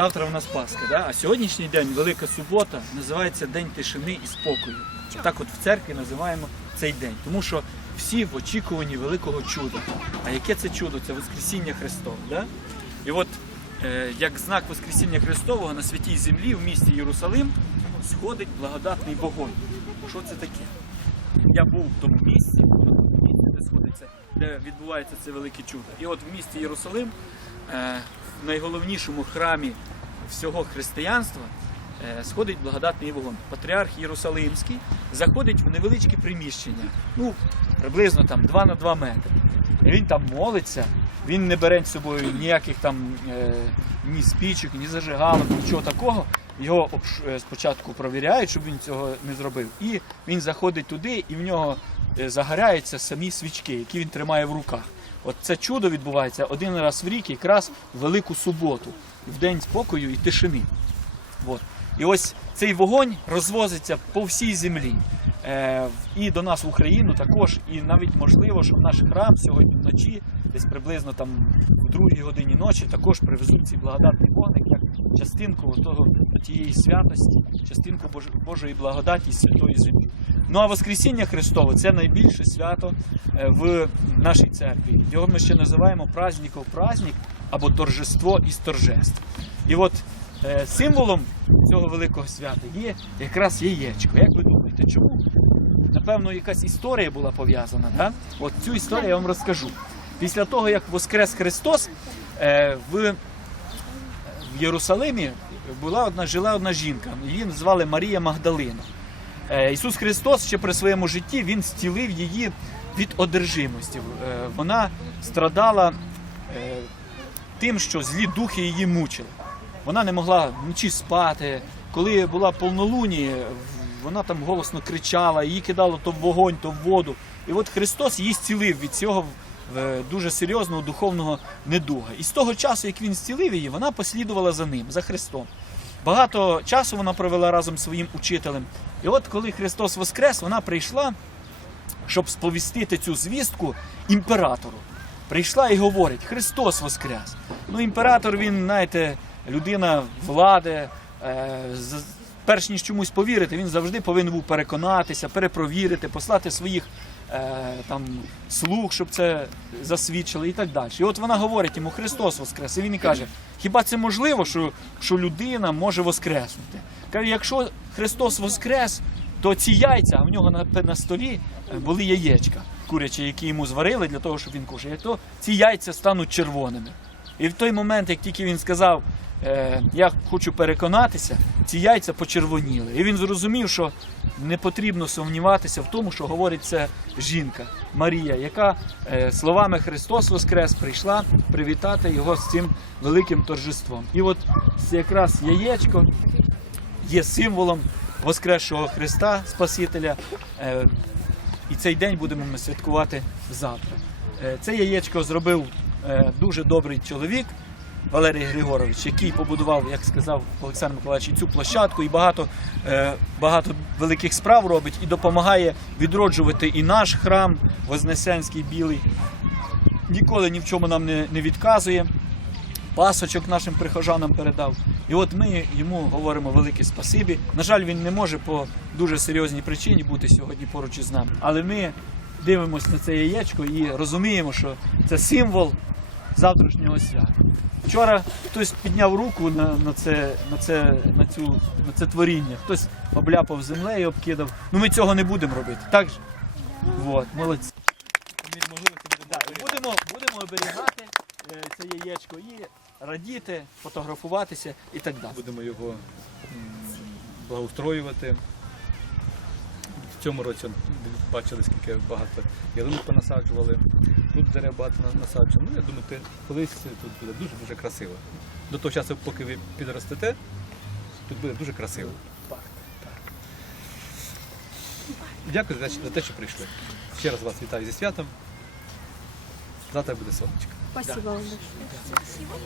Завтра у нас Пасха, да? а сьогоднішній день, Велика Субота, називається День тишини і спокою. Так от в церкві називаємо цей день, тому що всі в очікуванні великого чуда. А яке це чудо? Це Воскресіння Христове. Да? І от е, як знак Воскресіння Христового на святій землі в місті Єрусалим сходить благодатний вогонь. Що це таке? Я був в тому місці, в де сходиться, де відбувається це велике чудо. І от в місті Єрусалим, в найголовнішому храмі всього християнства, е, сходить благодатний вогонь. Патріарх Єрусалимський заходить в невеличке приміщення, ну приблизно там 2 на 2 метри. Він там молиться, він не бере з собою ніяких там е, ні спічок, ні зажигалок, нічого такого. Його е, спочатку провіряють, щоб він цього не зробив. І він заходить туди, і в нього е, загоряються самі свічки, які він тримає в руках. От це чудо відбувається один раз в рік, якраз в Велику суботу, в день спокою і тишини. От. І ось цей вогонь розвозиться по всій землі. Е, і до нас в Україну також. І навіть можливо, що в наш храм сьогодні вночі, десь приблизно там в другій годині ночі, також привезуть цей благодатний вогник як частинку того, тієї святості, частинку Бож- Божої благодаті святої землі. Ну а Воскресіння Христове це найбільше свято е, в нашій церкві. Його ми ще називаємо праздников праздник або торжество із торжеств. І от е, символом цього великого свята є якраз яєчко. Як ви думаєте, чому? Напевно, якась історія була пов'язана. Да? От цю історію я вам розкажу. Після того, як Воскрес Христос е, в, Єрусалимі була одна, жила одна жінка. Її звали Марія Магдалина. Е, Ісус Христос ще при своєму житті Він зцілив її від одержимості. Е, Вона страдала тим, що злі духи її мучили. Вона не могла вночі спати. Коли була повнолуні, вона там голосно кричала, її кидало то в вогонь, то в воду. І от Христос її зцілив від цього е, дуже серйозного духовного недуга. І з того часу, як він зцілив її, вона послідувала за ним, за Христом. Багато часу вона провела разом з своїм учителем. І от коли Христос воскрес, вона прийшла, щоб сповістити цю звістку імператору. Прийшла і говорить: Христос воскрес. Ну, імператор, він, знаєте, людина влади. Е, перш ніж чомусь повірити, він завжди повинен був переконатися, перепровірити, послати своїх е, там, слуг, щоб це засвідчили і так далі. І от вона говорить йому, Христос воскрес. І він і каже, хіба це можливо, що, що людина може воскреснути? Каже, якщо Христос воскрес, то ці яйця, а в нього на, на столі е, були яєчка курячі, які йому зварили для того, щоб він кушав, то ці яйця стануть червоними. І в той момент, як тільки він сказав, е, я хочу переконатися, ці яйця почервоніли. І він зрозумів, що не потрібно сумніватися в тому, що говорить це жінка Марія, яка е, словами Христос Воскрес прийшла привітати його з цим великим торжеством. І от якраз яєчко є символом Воскресшого Христа Спасителя. Е, і цей день будемо ми святкувати завтра. Е, Це яєчко зробив е, дуже добрий чоловік Валерій Григорович, який побудував, як сказав Олександр Миколаївич, цю площадку і багато, е, багато великих справ робить і допомагає відроджувати і наш храм Вознесенський білий. Ніколи ні в чому нам не, не відказує. Пасочок нашим прихожанам передав. І от ми йому говоримо велике спасибі. На жаль, він не може по дуже серйозній причині бути сьогодні поруч із нами. Але ми дивимося на це яєчко і розуміємо, що це символ завтрашнього свята. Вчора хтось підняв руку на, на, це, на, це, на, цю, на це творіння, хтось обляпав землею, обкидав. Ну ми цього не будемо робити. Так же? Вот, молодці. Будемо, будемо оберігати е, це яєчко і радіти, фотографуватися і так далі. Будемо його благоустроювати. В цьому році бачили, скільки багато ялинок понасаджували. Тут дерева багато насаджено. Ну, я думаю, ти- колись тут буде дуже-дуже красиво. До того часу, поки ви підростете, тут буде дуже красиво. Дякую за те, що прийшли. Ще раз вас вітаю зі святом. Завтра буде сонечко. Спасибо вам.